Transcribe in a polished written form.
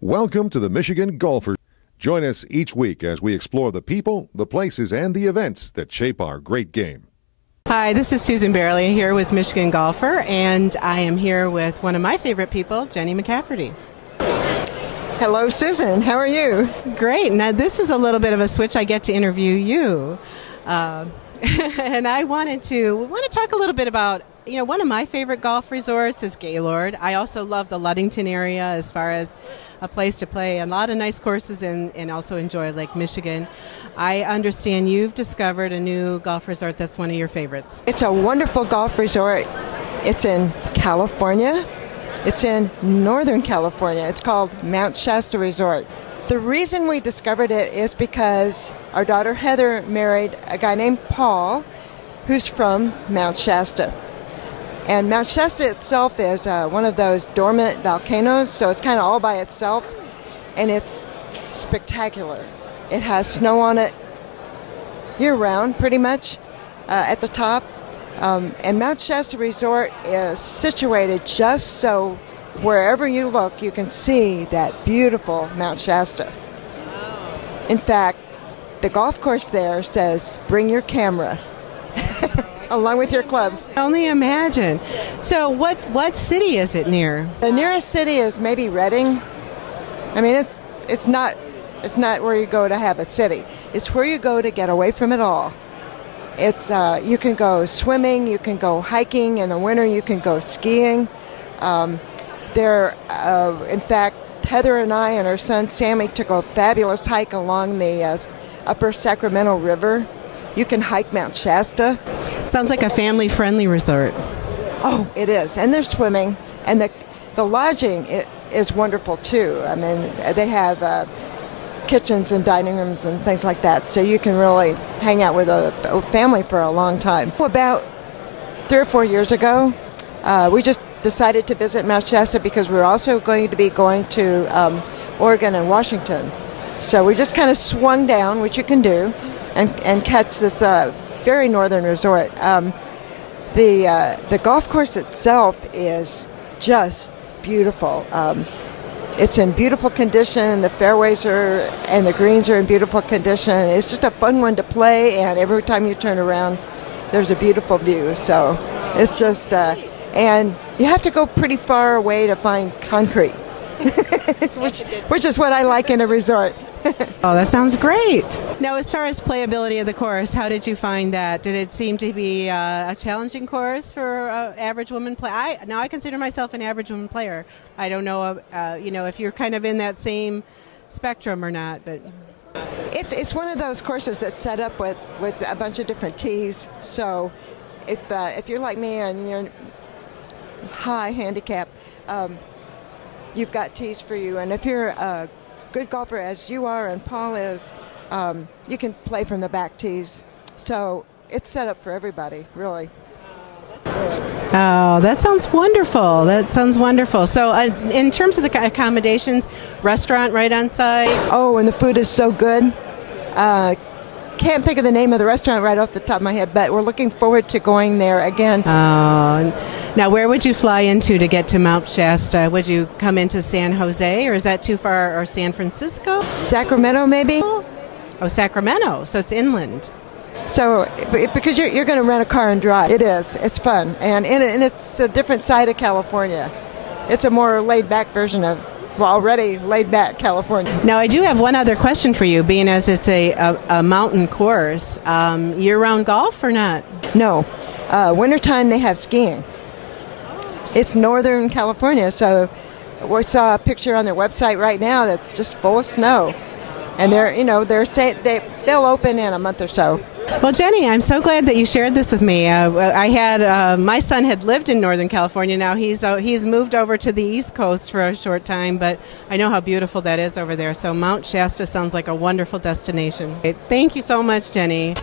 Welcome to the Michigan Golfers. Join us each week as we explore the people, the places, and the events that shape our great game. Hi, this is Susan Barely here with Michigan Golfer, and I am here with one of my favorite people, Jenny McCafferty. Hello, Susan. How are you? Great. Now, this is a little bit of a switch. I get to interview you. And I want to talk a little bit about, one of my favorite golf resorts is Gaylord. I also love the Ludington area as far as a place to play, and a lot of nice courses, and also enjoy Lake Michigan. I understand you've discovered a new golf resort that's one of your favorites. It's a wonderful golf resort. It's in California. It's in Northern California. It's called Mount Shasta Resort. The reason we discovered it is because our daughter Heather married a guy named Paul who's from Mount Shasta. And Mount Shasta itself is one of those dormant volcanoes, so it's kind of all by itself, and it's spectacular. It has snow on it year-round, pretty much, at the top. And Mount Shasta Resort is situated just so wherever you look, you can see that beautiful Mount Shasta. In fact, the golf course there says, "Bring your camera." Along with your clubs. Only imagine. So what city is it near? The nearest city is maybe Reading. I mean, it's not where you go to have a city. It's where you go to get away from it all. It's you can go swimming, you can go hiking. In the winter, you can go skiing. In fact, Heather and I and her son Sammy took a fabulous hike along the upper Sacramento River. You can hike Mount Shasta. Sounds like a family-friendly resort. Oh, it is. And there's swimming. And the lodging is wonderful, too. I mean, they have kitchens and dining rooms and things like that. So you can really hang out with a family for a long time. About 3 or 4 years ago, we just decided to visit Mount Shasta because we're also going to be going to Oregon and Washington. So we just kind of swung down, which you can do, and catch this very northern resort. The golf course itself is just beautiful. It's in beautiful condition. The fairways and the greens are in beautiful condition. It's just a fun one to play, and every time you turn around, there's a beautiful view. So it's just, and you have to go pretty far away to find concrete, which is what I like in a resort. Oh, that sounds great. Now, as far as playability of the course, how did you find that? Did it seem to be a challenging course for average woman play? I consider myself an average woman player. I don't know, if you're kind of in that same spectrum or not, but it's one of those courses that's set up with a bunch of different tees. So, if you're like me and you're high handicap, you've got tees for you, and if you're a good golfer as you are and Paul is, you can play from the back tees. So it's set up for everybody, really. Oh, that sounds wonderful. That sounds wonderful. So in terms of the accommodations, restaurant right on site? Oh, and the food is so good. Can't think of the name of the restaurant right off the top of my head, but we're looking forward to going there again. Now, where would you fly into to get to Mount Shasta? Would you come into San Jose, or is that too far, or San Francisco? Sacramento, maybe. Oh, Sacramento. So it's inland. So, because you're going to rent a car and drive. It is. It's fun. And it's a different side of California. It's a more laid-back version of, already laid-back California. Now, I do have one other question for you, being as it's a mountain course. Year-round golf or not? No. Wintertime, they have skiing. It's Northern California, so we saw a picture on their website right now that's just full of snow. And they're saying they'll open in a month or so. Well, Jenny, I'm so glad that you shared this with me. My son had lived in Northern California. Now he's moved over to the East Coast for a short time, but I know how beautiful that is over there. So Mount Shasta sounds like a wonderful destination. Thank you so much, Jenny.